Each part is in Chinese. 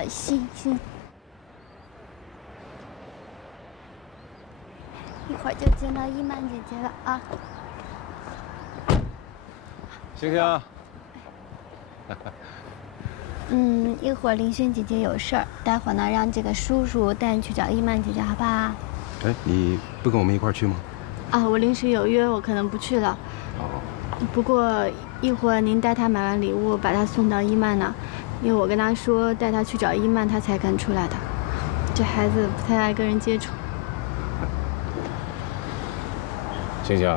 的星星。一会儿就见到伊曼姐姐了啊！星星。一会儿林轩姐姐有事儿，待会儿呢让这个叔叔带你去找伊曼姐姐，好不好？哎，你不跟我们一块儿去吗？啊，我临时有约，我可能不去了。哦。不过一会儿您带她买完礼物，把她送到伊曼那儿，因为我跟她说带她去找伊曼，她才肯出来的。这孩子不太爱跟人接触。星星，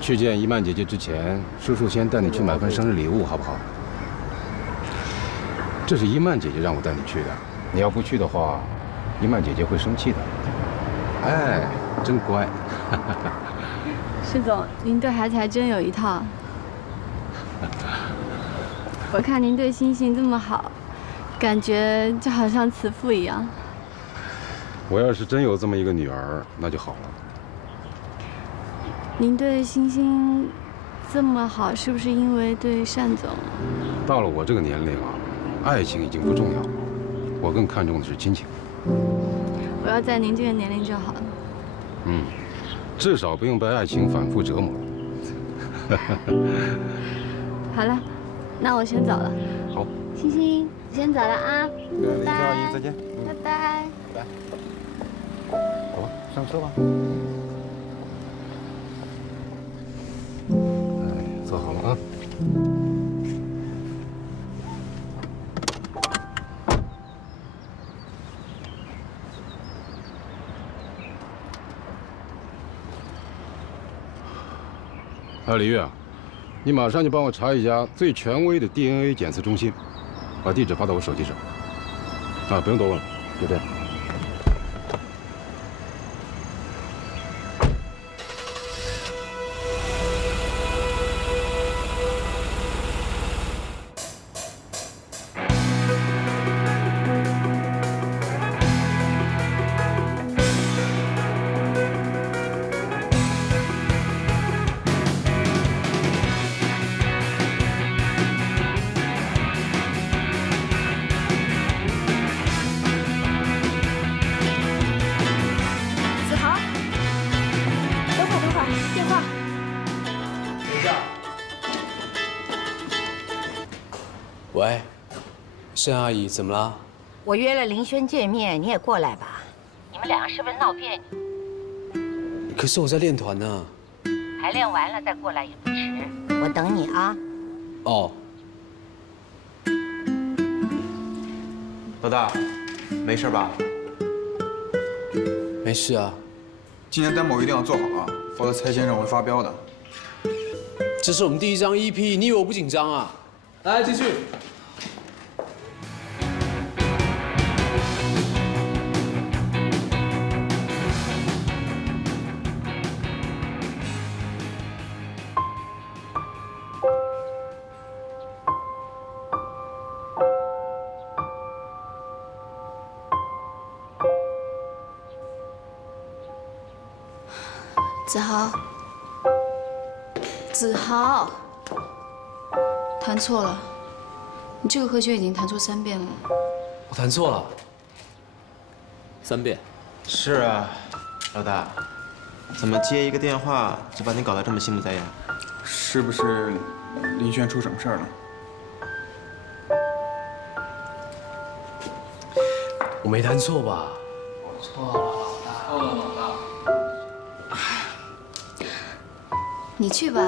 去见伊曼姐姐之前，叔叔先带你去买份生日礼物，好不好？这是伊曼姐姐让我带你去的，你要不去的话，伊曼姐姐会生气的。哎，真乖。施总，您对孩子还真有一套。我看您对星星这么好，感觉就好像慈父一样。我要是真有这么一个女儿，那就好了。您对星星这么好，是不是因为对单总？到了我这个年龄啊，爱情已经不重要了，我更看重的是亲情。我要在您这个年龄就好了。至少不用被爱情反复折磨。好了，那我先走了。好，星星，我先走了啊，拜拜。阿姨再见。拜拜。拜拜。走吧，上车吧。哎，坐好了啊。李玉啊，你马上就帮我查一家最权威的 DNA 检测中心，把地址发到我手机上。啊，不用多问了，就这样。喂，盛阿姨，怎么了？我约了林轩见面，你也过来吧。你们两个是不是闹别扭？可是我在练团呢。排练完了再过来也不迟，我等你啊。哦。老大，没事吧？没事啊。今天 demo 一定要做好啊，否则蔡先生会发飙的。这是我们第一张 EP， 你以为我不紧张啊？来，继续。子豪，子豪，弹错了，你这个和弦已经弹错3遍了。我弹错了，3遍。是啊，老大，怎么接一个电话就把你搞得这么心不在焉？是不是林轩出什么事儿了？我没弹错吧？我错了，老大。错了，老大。你去吧。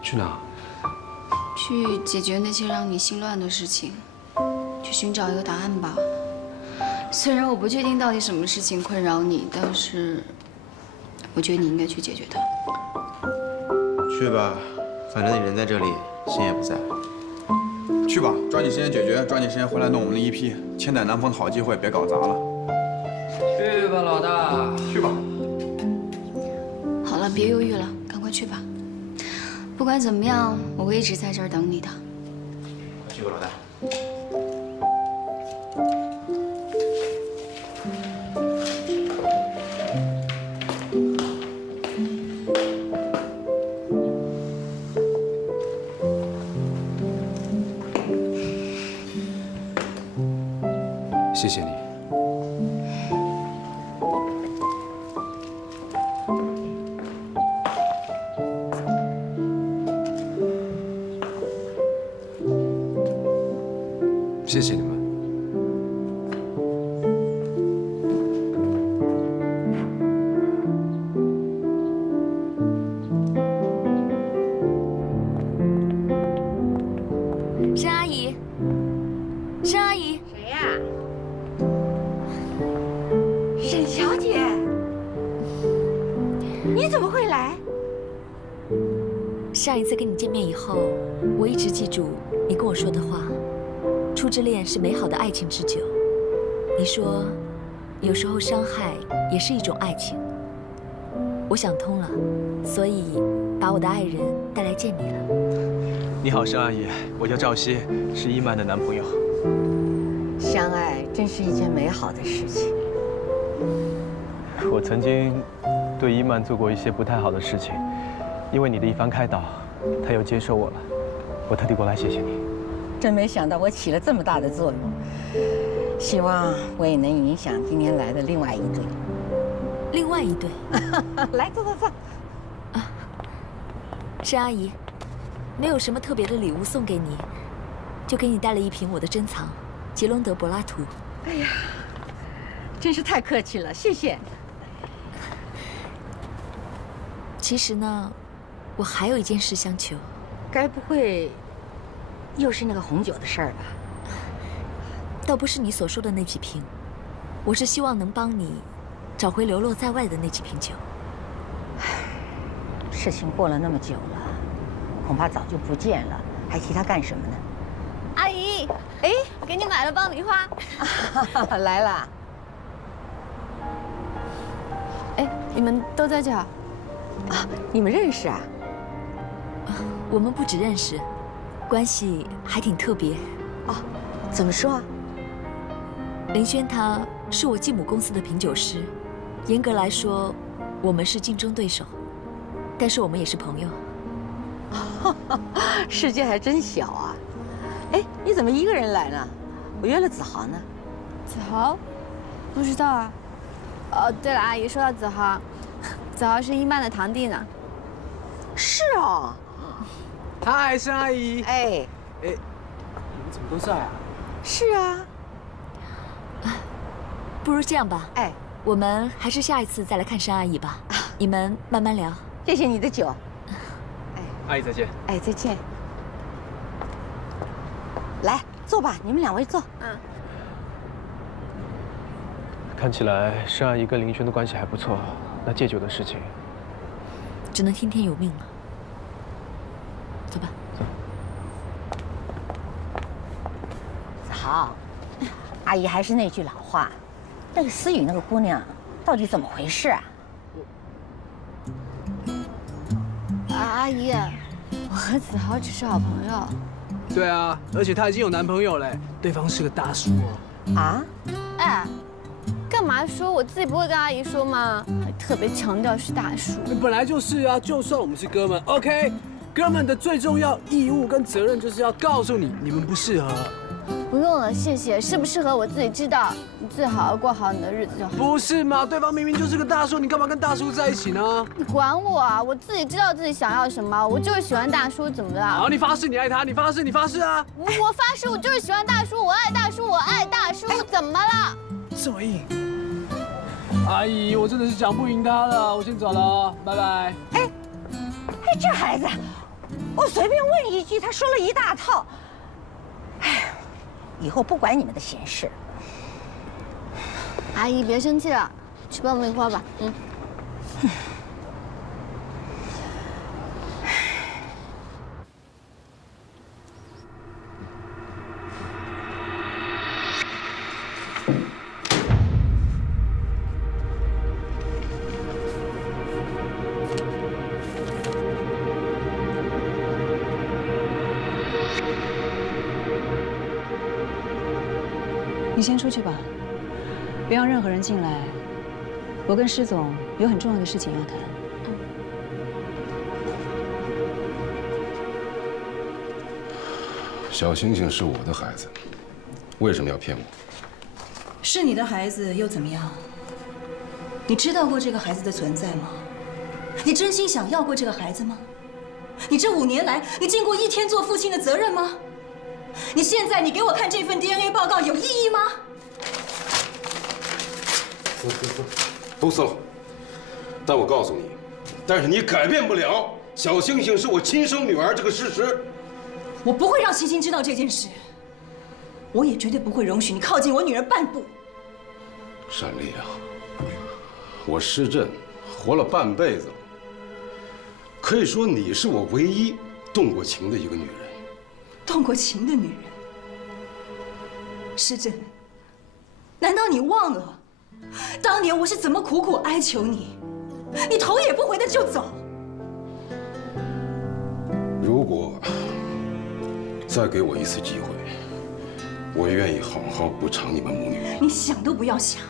去哪？去解决那些让你心乱的事情，去寻找一个答案吧。虽然我不确定到底什么事情困扰你，但是我觉得你应该去解决它。去吧，反正你人在这里，心也不在。去吧，抓紧时间解决，抓紧时间回来弄我们的EP，千载难逢的好机会，别搞砸了。去吧，老大。去吧。好了，别犹豫了，赶快去吧。不管怎么样，我会一直在这儿等你的。去吧，老大。谢谢你。谢谢你们。申阿姨，申阿姨，谁呀？沈小姐，你怎么会来？上一次跟你见面以后，我一直记住你跟我说的话：初之恋是美好的爱情之久。你说，有时候伤害也是一种爱情。我想通了，所以把我的爱人带来见你了。你好，申阿姨，我叫赵熙，是伊曼的男朋友。相爱真是一件美好的事情。我曾经对伊曼做过一些不太好的事情，因为你的一番开导，他又接受我了。我特地过来谢谢你。真没想到我起了这么大的作用，希望我也能影响今天来的另外一对。另外一对，来，坐坐坐。申阿姨，没有什么特别的礼物送给你，就给你带了一瓶我的珍藏——杰隆德柏拉图。哎呀，真是太客气了，谢谢。其实呢，我还有一件事相求。该不会又是那个红酒的事儿吧？倒不是你所说的那几瓶，我是希望能帮你找回流落在外的那几瓶酒。事情过了那么久了，恐怕早就不见了，还提它干什么呢？阿姨，哎，我给你买了爆米花。来啦！哎，你们都在这儿？啊，你们认识啊？我们不只认识，关系还挺特别。哦，怎么说？林轩他是我继母公司的品酒师，严格来说，我们是竞争对手，但是我们也是朋友。世界还真小啊！哎，你怎么一个人来呢？我约了子豪呢。子豪？不知道啊。哦，对了，阿姨，说到子豪，子豪是伊曼的堂弟呢。是哦。嗨，申阿姨。哎，你们怎么都在啊？是啊。不如这样吧，哎，我们还是下一次再来看申阿姨吧。你们慢慢聊。谢谢你的酒。阿姨再见。哎，再见。来，坐吧，你们两位坐。看起来申阿姨跟林轩的关系还不错，那戒酒的事情，只能听天由命了。走吧。子豪，阿姨还是那句老话，那个思雨那个姑娘到底怎么回事啊？阿姨，我和子豪只是好朋友。对啊，而且她已经有男朋友嘞，对方是个大叔哦。啊？哎，干嘛说？我自己不会跟阿姨说吗？还特别强调是大叔。本来就是啊，就算我们是哥们 ，OK， 哥们的最重要义务跟责任就是要告诉你，你们不适合。不用了，谢谢。适不适合我自己知道，你最好过好你的日子就好。不是嘛？对方明明就是个大叔，你干嘛跟大叔在一起呢？你管我啊！我自己知道自己想要什么，我就是喜欢大叔，怎么了？好，你发誓你爱他，你发誓，你发誓啊！我发誓，我就是喜欢大叔，我爱大叔，我爱大叔，怎么了？这么硬。阿姨，我真的是讲不赢他了，我先走了，拜拜。哎，这孩子，我随便问一句，他说了一大套。哎，以后不管你们的闲事。阿姨别生气了，吃爆米花吧。你先出去吧，别让任何人进来。我跟施总有很重要的事情要谈。小星星是我的孩子，为什么要骗我？是你的孩子又怎么样？你知道过这个孩子的存在吗？你真心想要过这个孩子吗？你这5年来，你尽过一天做父亲的责任吗？你现在给我看这份 DNA 报告有意义吗？撕，都撕了。但我告诉你，但是你改变不了小星星是我亲生女儿这个事实。我不会让星星知道这件事，我也绝对不会容许你靠近我女儿半步。闪丽啊，我施震活了半辈子了，可以说你是我唯一动过情的一个女人。动过情的女人，施震，难道你忘了当年我是怎么苦苦哀求你，你头也不回的就走？如果再给我一次机会，我愿意好好补偿你们母女。你想都不要想，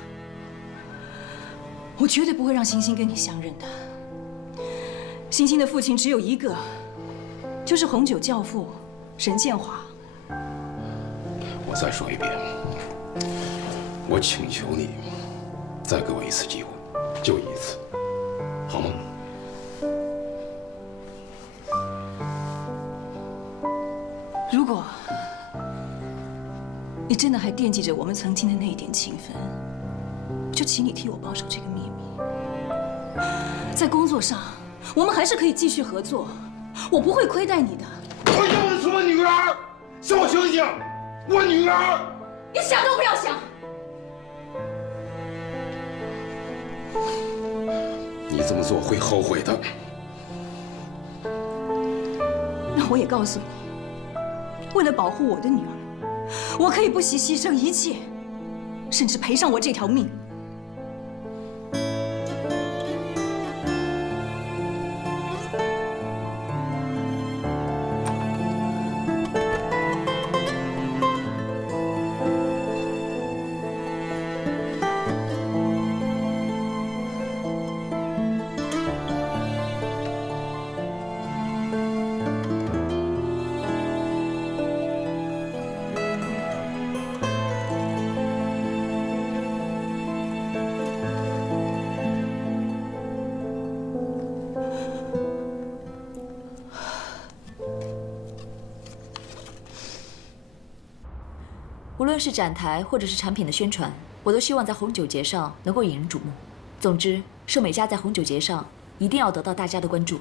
我绝对不会让星星跟你相认的。星星的父亲只有一个，就是红酒教父沈建华。我再说一遍，我请求你再给我一次机会，就一次，好吗？如果你真的还惦记着我们曾经的那一点情分，就请你替我保守这个秘密。在工作上，我们还是可以继续合作，我不会亏待你的。我要的是我女儿，小星星，我女儿。你想都不要想。你这么做会后悔的。那我也告诉你，为了保护我的女儿，我可以不惜牺牲一切，甚至赔上我这条命。无论是展台或者是产品的宣传，我都希望在红酒节上能够引人瞩目。总之，盛美家在红酒节上一定要得到大家的关注。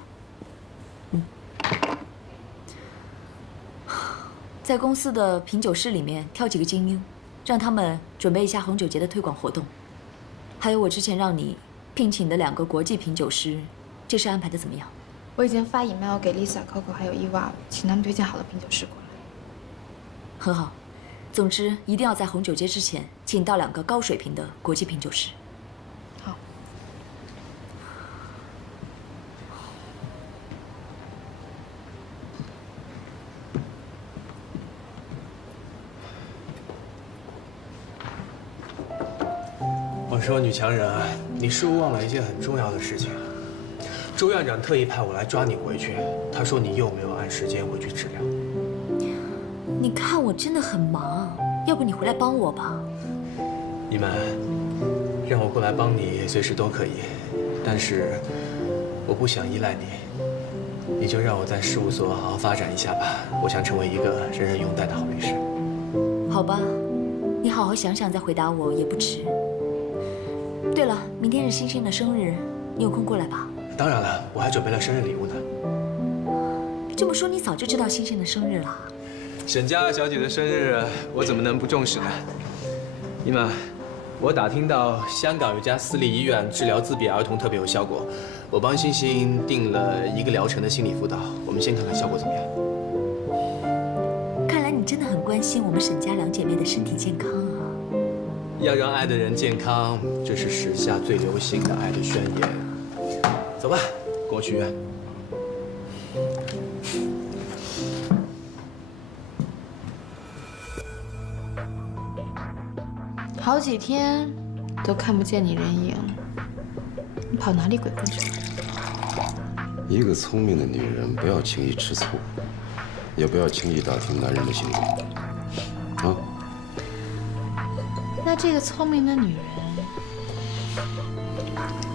在公司的品酒师里面挑几个精英，让他们准备一下红酒节的推广活动。还有我之前让你聘请的2个国际品酒师，这事安排的怎么样？我已经发 email 给 Lisa、Coco 还有伊娃，请他们推荐好的品酒师过来。很好。总之，一定要在红酒节之前请到2个高水平的国际品酒师。好。我说女强人，你是不是忘了一件很重要的事情？周院长特意派我来抓你回去，他说你又没有按时间回去治疗。你看我真的很忙，要不你回来帮我吧？一曼，让我过来帮你，随时都可以，但是我不想依赖你，你就让我在事务所好好发展一下吧。我想成为一个人人拥戴的好律师。好吧，你好好想想再回答我也不迟。对了，明天是星星的生日，你有空过来吧？当然了，我还准备了生日礼物呢。这么说，你早就知道星星的生日了？沈佳小姐的生日，我怎么能不重视呢？伊玛，我打听到香港有家私立医院治疗自闭儿童特别有效果，我帮星星定了1个疗程的心理辅导，我们先看看效果怎么样。看来你真的很关心我们沈家2姐妹的身体健康啊！要让爱的人健康，这是时下最流行的爱的宣言。走吧，跟我去医院。好几天都看不见你人影，你跑哪里鬼混去了？一个聪明的女人不要轻易吃醋，也不要轻易打听男人的行踪。啊？那来这个聪明的女人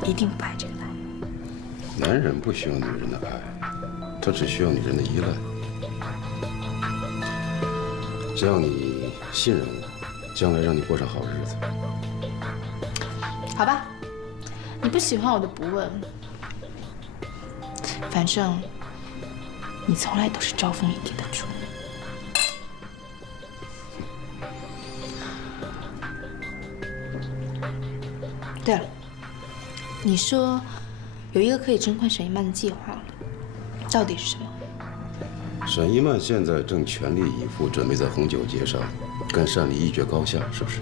一定不爱这个男人。男人不需要女人的爱，他只需要女人的依赖。只要你信任我，将来让你过上好日子。好吧，你不喜欢我就不问。反正你从来都是招蜂引蝶的主。对了，你说有一个可以征婚沈一曼的计划，到底是什么？沈一曼现在正全力以赴，准备在红酒节上跟单丽一决高下，是不是？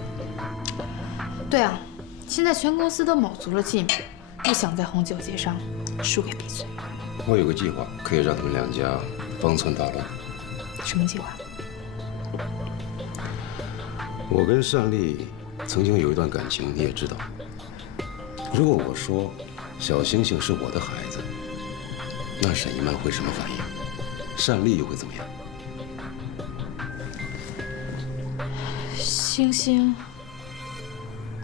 对啊，现在全公司都卯足了劲，不想在红酒节上输给闭嘴。我有个计划，可以让他们两家方寸大乱。什么计划？我跟单丽曾经有一段感情，你也知道。如果我说小星星是我的孩子，那沈一曼会什么反应？单丽又会怎么样？星星，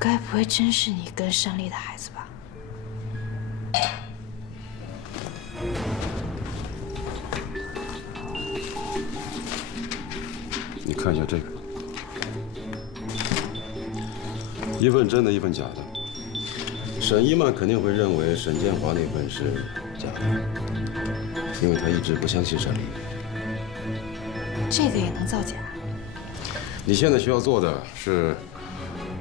该不会真是你跟单丽的孩子吧？你看一下这个，一份真的，一份假的。沈一曼肯定会认为沈建华那份是假的，因为他一直不相信单丽。这个也能造假？你现在需要做的是，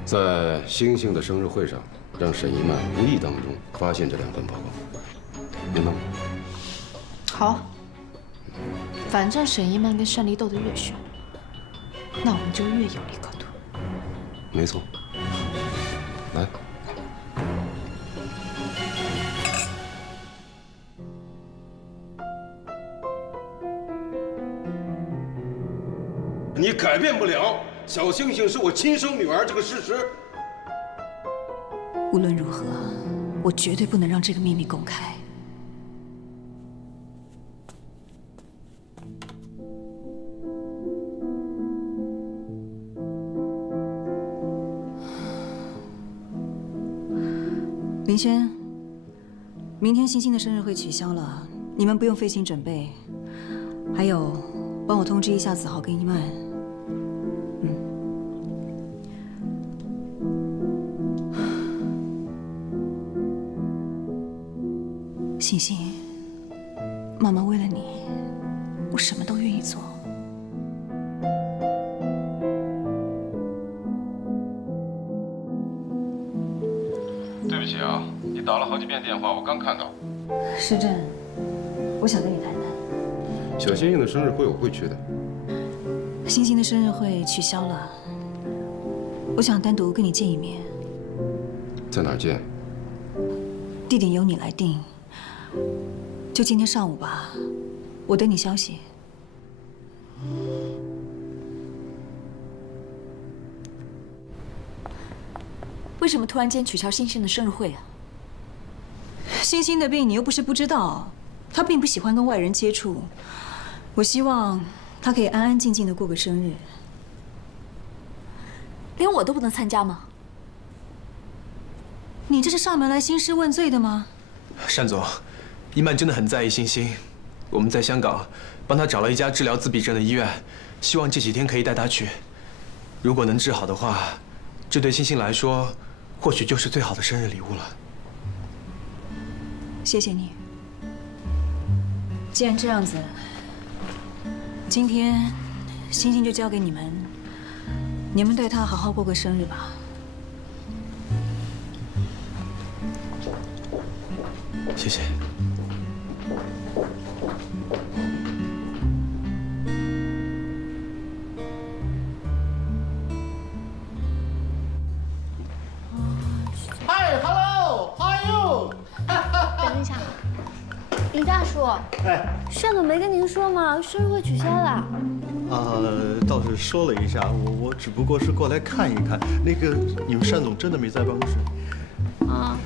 在星星的生日会上，让沈一曼无意当中发现这两份报告，明白吗？好，反正沈一曼跟单丽斗得越凶，那我们就越有利可图。没错，来。你改变不了小星星是我亲生女儿这个事实。无论如何，我绝对不能让这个秘密公开。林轩，明天星星的生日会取消了，你们不用费心准备。还有，帮我通知一下子豪跟一曼。星星，妈妈为了你，我什么都愿意做。对不起啊，你打了好几遍电话，我刚看到。施正，我想跟你谈谈。小星星的生日会我会去的。星星的生日会取消了，我想单独跟你见一面。在哪儿见？地点由你来定。就今天上午吧，我等你消息。为什么突然间取消星星的生日会啊？星星的病你又不是不知道，他并不喜欢跟外人接触。我希望他可以安安静静的过个生日。连我都不能参加吗？你这是上门来兴师问罪的吗？单总，一曼真的很在意星星，我们在香港帮她找了一家治疗自闭症的医院，希望这几天可以带她去。如果能治好的话，这对星星来说，或许就是最好的生日礼物了。谢谢你。既然这样子，今天星星就交给你们，你们带她好好过个生日吧。谢谢。Hi, hello, how are you? 等一下，李大叔，哎，单总没跟您说吗？生日会取消了。倒是说了一下，我只不过是过来看一看。那个，你们单总真的没在办公室？啊。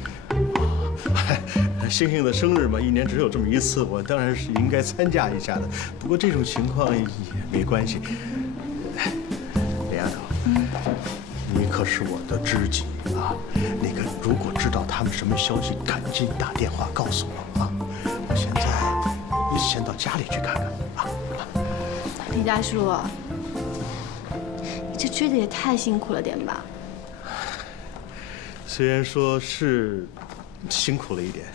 星星的生日嘛，一年只有这么一次，我当然是应该参加一下的。不过这种情况也没关系。李丫头，你可是我的知己啊。那个，如果知道他们什么消息，赶紧打电话告诉我啊！我现在先到家里去看看啊。李大叔，你这追的也太辛苦了点吧？虽然说是辛苦了一点，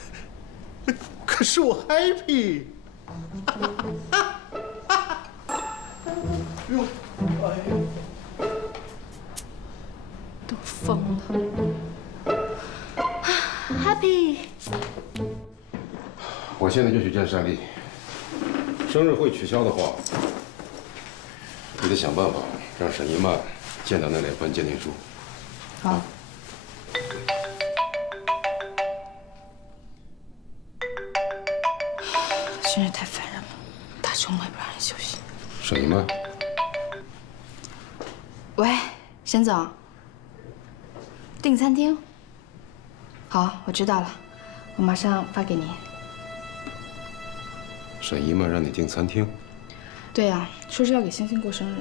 可是我 happy。哟，哎呀，都疯了。Happy， 我现在就去见单丽。生日会取消的话，你得想办法让沈一曼见到那2份鉴定书。好。真是太烦人了，打周末也不让人休息。沈一曼，喂，沈总，订餐厅。好，我知道了，我马上发给您。沈一曼让你订餐厅？对呀，说是要给星星过生日，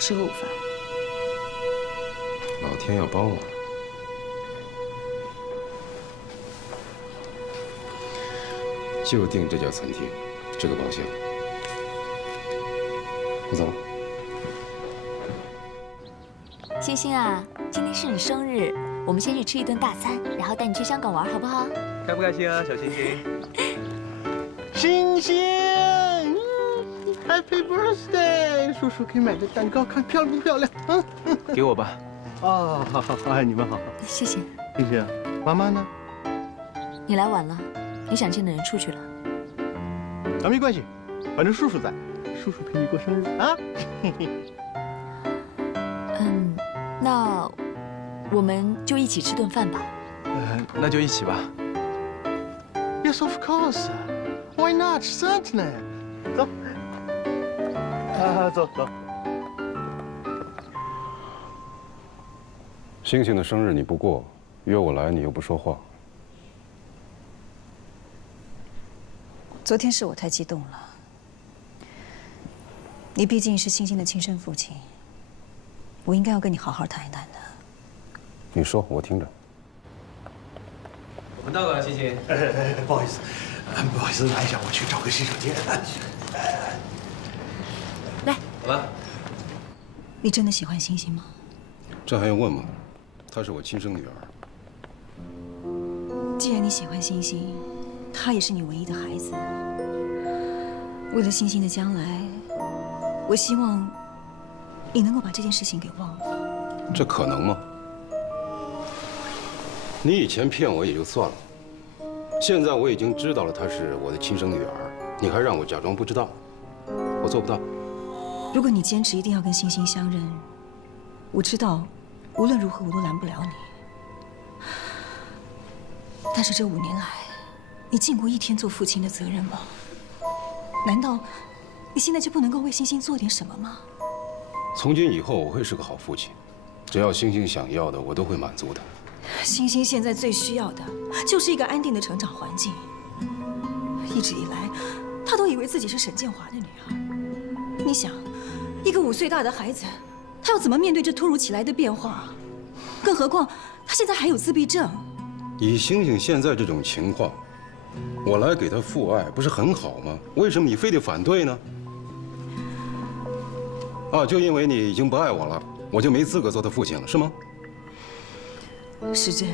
吃个午饭。老天要帮我了。就订这家餐厅，这个包厢。我走了。星星啊，今天是你生日，我们先去吃一顿大餐，然后带你去香港玩，好不好？开不开心啊，小星星？星星，Happy Birthday！叔叔给买的蛋糕，看漂亮不漂亮？给我吧。哦，好好好，你们好。谢谢。星星，妈妈呢？你来晚了，你想见的人出去了。啊，没关系，反正叔叔在，叔叔陪你过生日啊。那我们就一起吃顿饭吧。那就一起吧。Yes, of course. Why not? Certainly. 走。啊，走走。星星的生日你不过，约我来你又不说话。昨天是我太激动了。你毕竟是星星的亲生父亲，我应该要跟你好好谈一谈的。你说，我听着。我们到了，星星。不好意思，不好意思，拿一下，我去找个洗手间。来，好了。你真的喜欢星星吗？这还用问吗？她是我亲生女儿。既然你喜欢星星，她也是你唯一的孩子。为了星星的将来，我希望你能够把这件事情给忘了。这可能吗？你以前骗我也就算了，现在我已经知道了她是我的亲生女儿，你还让我假装不知道，我做不到。如果你坚持一定要跟星星相认，我知道无论如何我都拦不了你。但是这5年来，你尽过一天做父亲的责任吗？难道你现在就不能够为星星做点什么吗？从今以后我会是个好父亲，只要星星想要的，我都会满足的。星星现在最需要的就是一个安定的成长环境。一直以来，她都以为自己是沈建华的女儿。你想，一个5岁大的孩子，他要怎么面对这突如其来的变化？更何况他现在还有自闭症。以星星现在这种情况，我来给她父爱不是很好吗？为什么你非得反对呢？啊，就因为你已经不爱我了，我就没资格做她父亲了，是吗？时珍，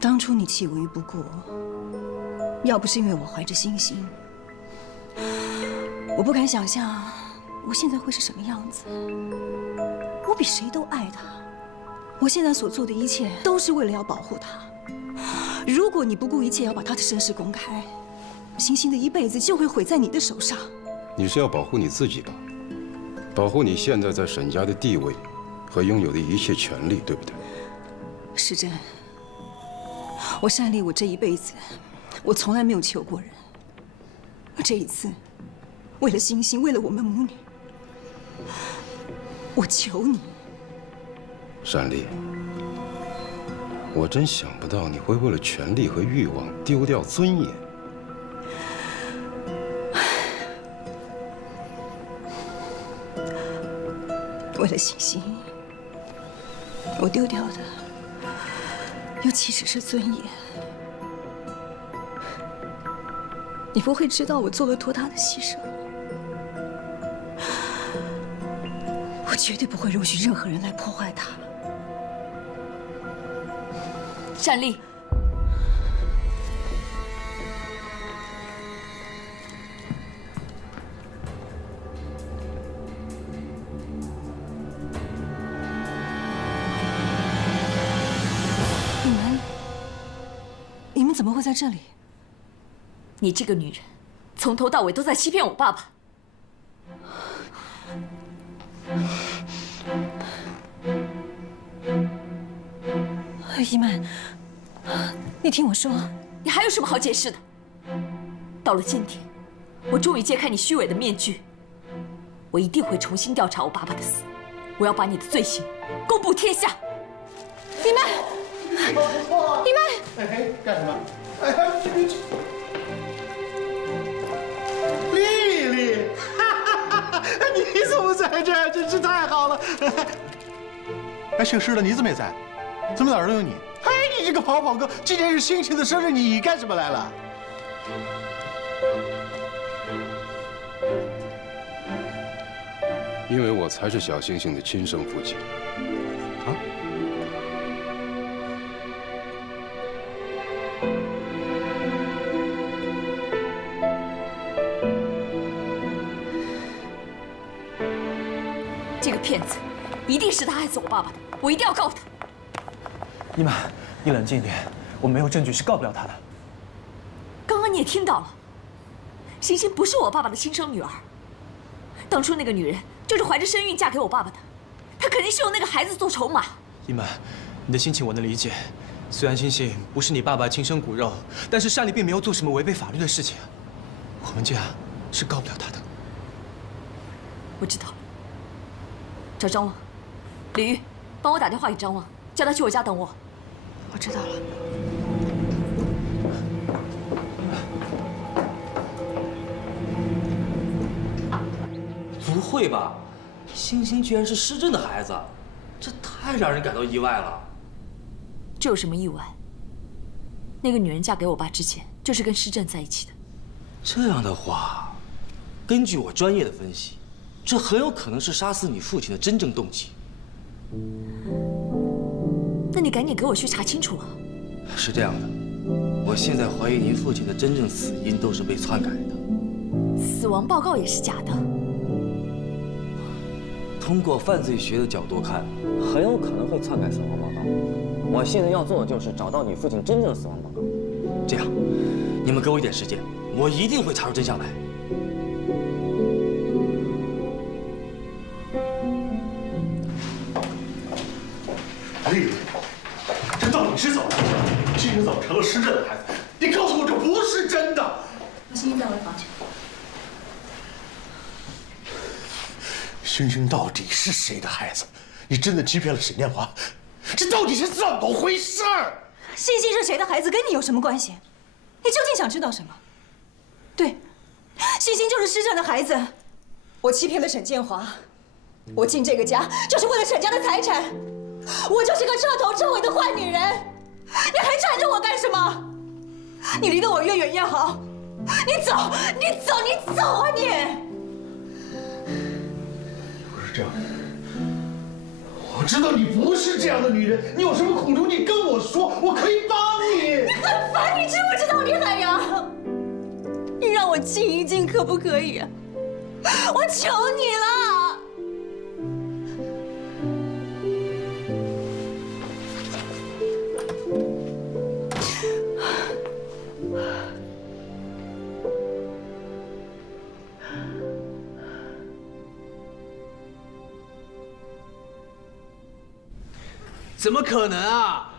当初你弃我于不顾，要不是因为我怀着星星，我不敢想象我现在会是什么样子。我比谁都爱他，我现在所做的一切都是为了要保护他。如果你不顾一切要把他的身世公开，星星的一辈子就会毁在你的手上。你是要保护你自己吧？保护你现在在沈家的地位和拥有的一切权利，对不对？时珍，我单丽，我这一辈子，我从来没有求过人。而这一次，为了星星，为了我们母女，我求你。单丽，我真想不到你会为了权力和欲望丢掉尊严。我为了欣欣，我丢掉的尤其只是尊严。你不会知道我做了多大的牺牲。我绝对不会容许任何人来破坏它。善丽，你们怎么会在这里？你这个女人，从头到尾都在欺骗我爸爸。依曼，你听我说，你还有什么好解释的？到了今天，我终于揭开你虚伪的面具。我一定会重新调查我爸爸的死，我要把你的罪行公布天下。依曼，依曼，哎，干什么？哎，丽丽，你怎么在这儿？真是太好了！哎，姓施的，你怎么也在？怎么哪儿都有你？哎，你这个跑哥，今天是星星的生日，你干什么来了？因为我才是小星星的亲生父亲。啊？这个骗子，一定是他害死我爸爸的，我一定要告他。依曼，你冷静一点，我没有证据是告不了他的。刚刚你也听到了，欣欣不是我爸爸的亲生女儿。当初那个女人就是怀着身孕嫁给我爸爸的，她肯定是用那个孩子做筹码。依曼，你的心情我能理解。虽然欣欣不是你爸爸亲生骨肉，但是单丽并没有做什么违背法律的事情，我们家是告不了他的。我知道了，找张望，李玉，帮我打电话给张望，叫他去我家等我。我知道了。不会吧？欣欣居然是施政的孩子，这太让人感到意外了。这有什么意外？那个女人嫁给我爸之前就是跟施政在一起的。这样的话，根据我专业的分析，这很有可能是杀死你父亲的真正动机。那你赶紧给我去查清楚啊！是这样的，我现在怀疑您父亲的真正死因都是被篡改的，死亡报告也是假的。通过犯罪学的角度看，很有可能会篡改死亡报告。我现在要做的就是找到你父亲真正的死亡报告。这样，你们给我一点时间，我一定会查出真相来。丽丽，这到底是怎么了？欣欣怎么成了施政的孩子？你告诉我，这不是真的！把欣欣带回房去。欣欣到底是谁的孩子？你真的欺骗了沈念华？这到底是怎么回事？欣欣是谁的孩子，跟你有什么关系？你究竟想知道什么？对，欣欣就是施政的孩子。我欺骗了沈建华，我进这个家就是为了沈家的财产。我就是个彻头彻尾的坏女人，你还缠着我干什么？你离得我越远越好。你走，你走，你走啊你！不是这样的，我知道你不是这样的女人，你有什么苦衷你跟我说，我可以帮你。你很烦，你知不知道你海洋？你让我静一静可不可以？我求你了。怎么可能啊！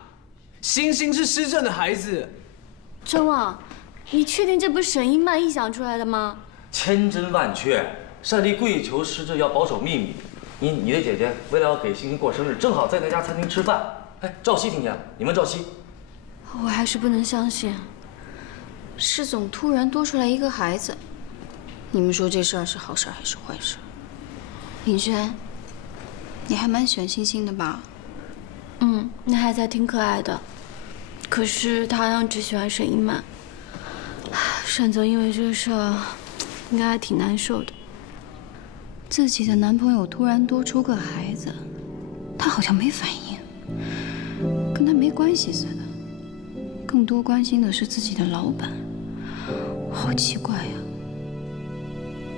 欣欣是施政的孩子。张望，你确定这不是沈一曼臆想出来的吗？千真万确，单丽跪求施政要保守秘密。你的姐姐为了要给欣欣过生日，正好在那家餐厅吃饭。哎，赵熙听见了，你问赵熙。我还是不能相信，施总突然多出来一个孩子，你们说这事儿是好事还是坏事？林轩，你还蛮喜欢星星的吧？嗯，那孩子还挺可爱的，可是他好像只喜欢沈一曼。单总因为这个事儿，应该还挺难受的。自己的男朋友突然多出个孩子，他好像没反应，跟他没关系似的。更多关心的是自己的老板，好奇怪呀。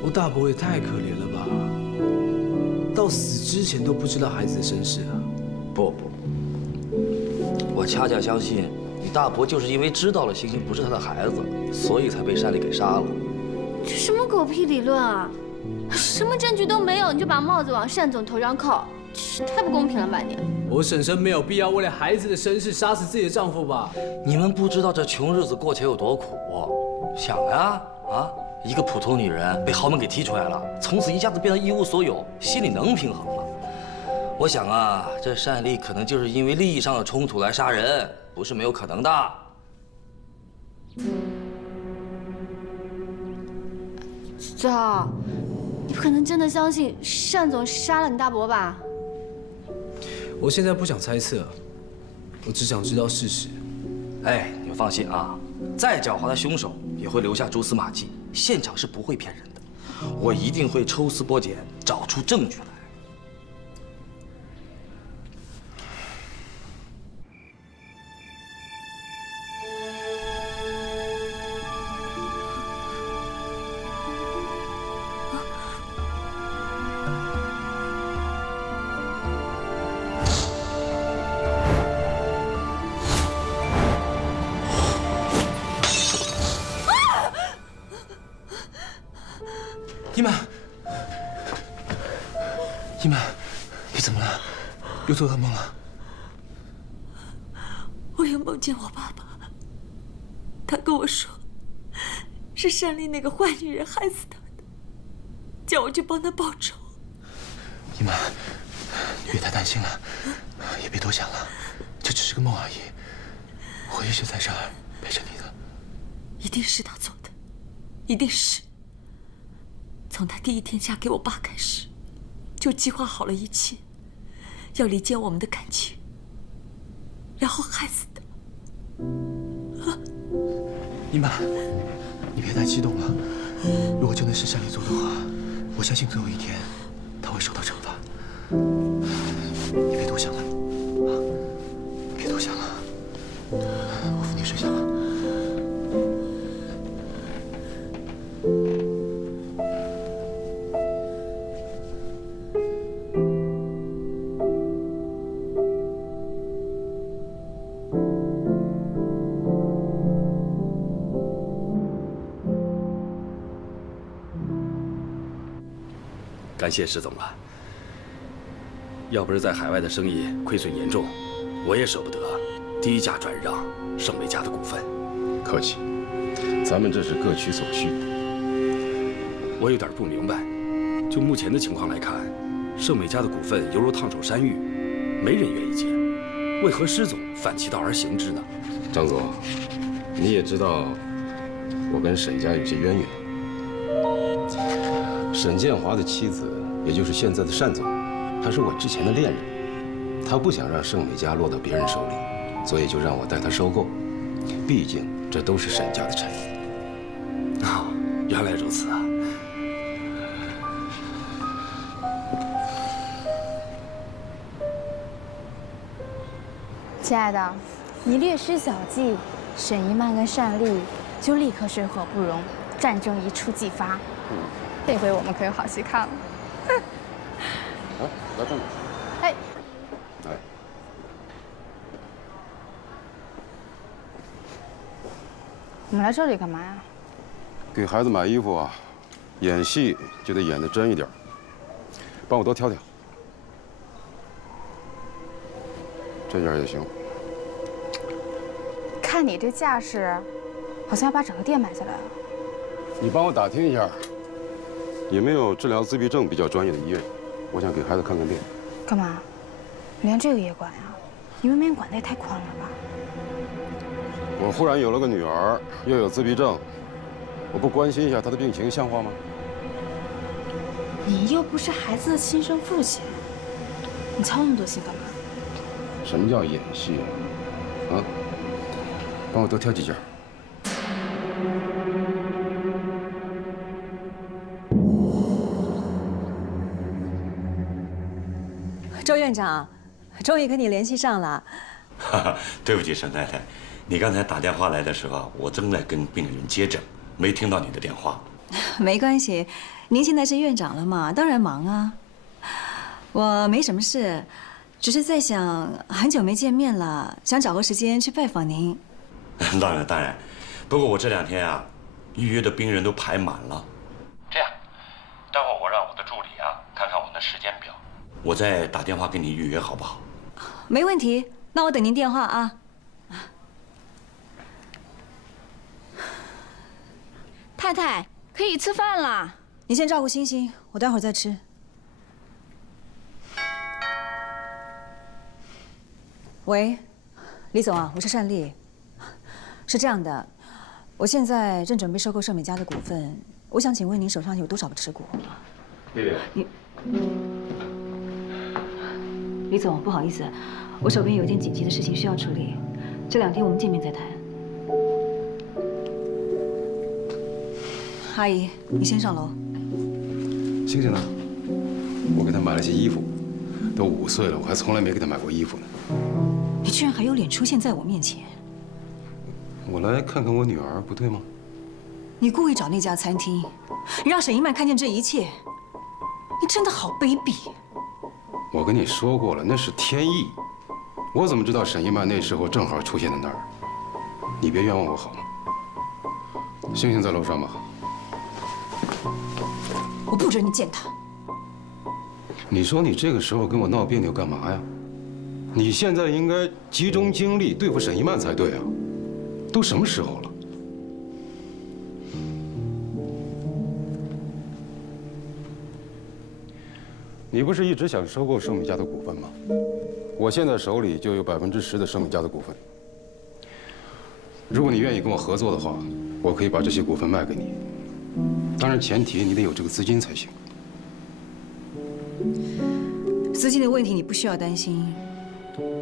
我大伯也太可怜了吧，到死之前都不知道孩子的身世啊。不，我恰恰相信你大伯就是因为知道了星星不是他的孩子，所以才被单丽给杀了。这什么狗屁理论啊！什么证据都没有，你就把帽子往单总头上扣，太不公平了吧你！我婶婶没有必要为了孩子的身世杀死自己的丈夫吧？你们不知道这穷日子过起来有多苦。想呀，一个普通女人被豪门给踢出来了，从此一下子变得一无所有，心里能平衡吗？我想啊，这单丽可能就是因为利益上的冲突来杀人，不是没有可能的。赵，你不可能真的相信单总杀了你大伯吧？我现在不想猜测，我只想知道事实。哎，你们放心啊，再狡猾的凶手也会留下蛛丝马迹，现场是不会骗人的。我一定会抽丝剥茧，找出证据来。一曼，一曼，你怎么了？又做噩梦了？我又梦见我爸爸，他跟我说，是单丽那个坏女人害死他的，叫我去帮他报仇。一曼，你别太担心了，也别多想了，这只是个梦而已。我一直在这儿陪着你的。一定是他做的，一定是。从他第一天嫁给我爸开始，就计划好了一切，要离间我们的感情，然后害死他。一曼，你别太激动了。如果真的是单丽做的话，我相信总有一天他会受到惩罚。你别多想了，别多想了。我扶你睡下吧。感谢石总了。要不是在海外的生意亏损严重，我也舍不得低价转让盛美家的股份。客气，咱们这是各取所需。我有点不明白，就目前的情况来看，盛美家的股份犹如烫手山芋，没人愿意接，为何施总反其道而行之呢？张总，你也知道，我跟沈家有些渊源。沈建华的妻子，也就是现在的单总，他是我之前的恋人。他不想让盛美家落到别人手里，所以就让我带他收购。毕竟这都是沈家的产业。哦，原来如此啊！亲爱的，你略施小计，沈一曼跟单丽就立刻水火不容，战争一触即发。这回我们可有好戏看了。来这里。哎，来，我们来这里干嘛呀？给孩子买衣服啊，演戏就得演得真一点。帮我多挑挑，这件也行。看你这架势，好像要把整个店买下来了。你帮我打听一下，有没有治疗自闭症比较专业的医院？我想给孩子看看病。干嘛？连这个也管呀？你未免管得也太宽了吧？我忽然有了个女儿，又有自闭症，我不关心一下她的病情，像话吗？你又不是孩子的亲生父亲，你操那么多心干嘛？什么叫演戏啊？啊，帮我多挑几件。周院长，终于跟你联系上了。哈哈，对不起，沈太太，你刚才打电话来的时候，我正在跟病人接诊，没听到你的电话。没关系，您现在是院长了嘛，当然忙啊。我没什么事，只是在想，很久没见面了，想找个时间去拜访您。当然当然，不过我这2天啊，预约的病人都排满了。这样，待会儿我让我的助理啊看看我的时间表，我再打电话给你预约，好不好？没问题，那我等您电话啊。太太，可以吃饭啦。你先照顾欣欣，我待会儿再吃。喂，李总啊，我是单丽。是这样的，我现在正准备收购盛美家的股份，我想请问您手上有多少个持股？丽丽，李总，不好意思，我手边有一件紧急的事情需要处理，这2天我们见面再谈。阿姨，你先上楼。星星呢？我给她买了些衣服，都5岁了，我还从来没给她买过衣服呢。你居然还有脸出现在我面前！我来看看我女儿，不对吗？你故意找那家餐厅，让沈一曼看见这一切，你真的好卑鄙！我跟你说过了，那是天意。我怎么知道沈一曼那时候正好出现在那儿？你别冤枉我好吗？星星在楼上吧？我不准你见他。你说你这个时候跟我闹别扭干嘛呀？你现在应该集中精力对付沈一曼才对啊！都什么时候了？你不是一直想收购盛美家的股份吗？我现在手里就有10%的盛美家的股份。如果你愿意跟我合作的话，我可以把这些股份卖给你。当然，前提你得有这个资金才行。资金的问题你不需要担心，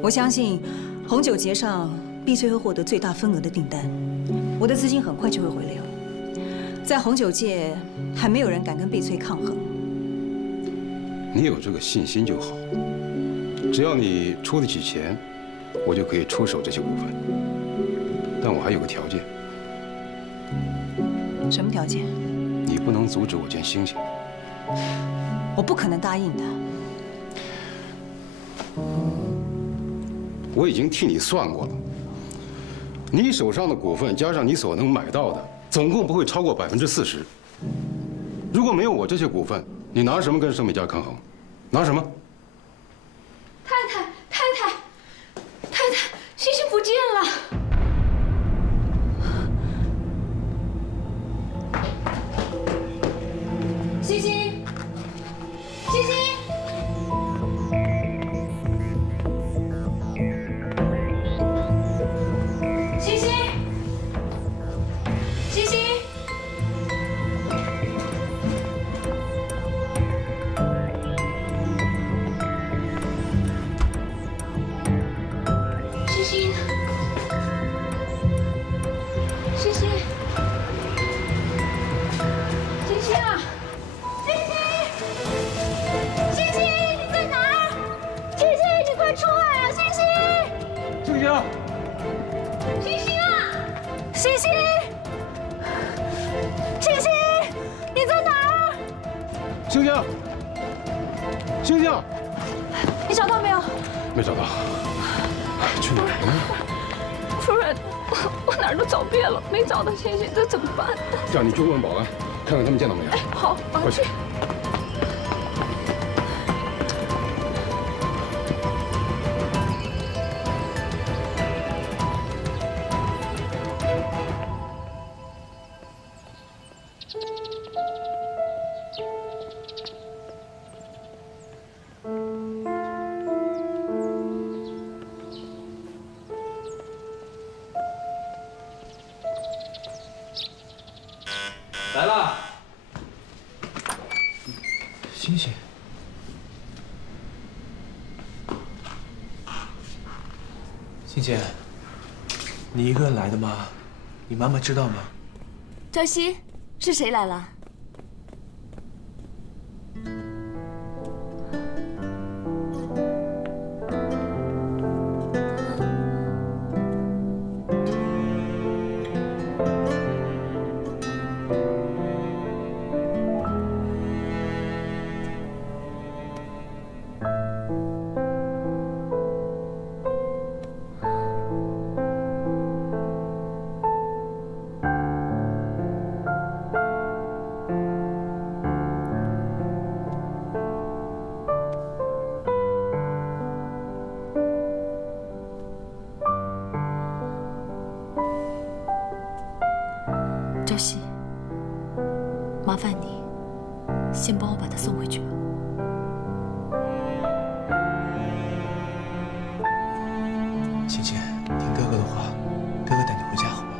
我相信红酒节上碧翠会获得最大份额的订单，我的资金很快就会回流。在红酒界，还没有人敢跟碧翠抗衡。你有这个信心就好。只要你出得起钱，我就可以出手这些股份。但我还有个条件。什么条件？你不能阻止我见星星。我不可能答应的。我已经替你算过了，你手上的股份加上你所能买到的，总共不会超过40%。如果没有我这些股份，你拿什么跟盛美家抗衡？拿什么？太太，星星不见了。星星，星星。星星，星星，你找到没有？没找到。去哪儿了呢？夫人，我哪儿都找遍了，没找到星星，这怎么办？这样你去问问保安，看看他们见到没有。好，快去。来了，星星，欣欣，你一个人来的吗？你妈妈知道吗？朝夕，是谁来了？朝夕，麻烦你先帮我把他送回去吧。欣欣，听哥哥的话，哥哥带你回家好吗？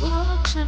我知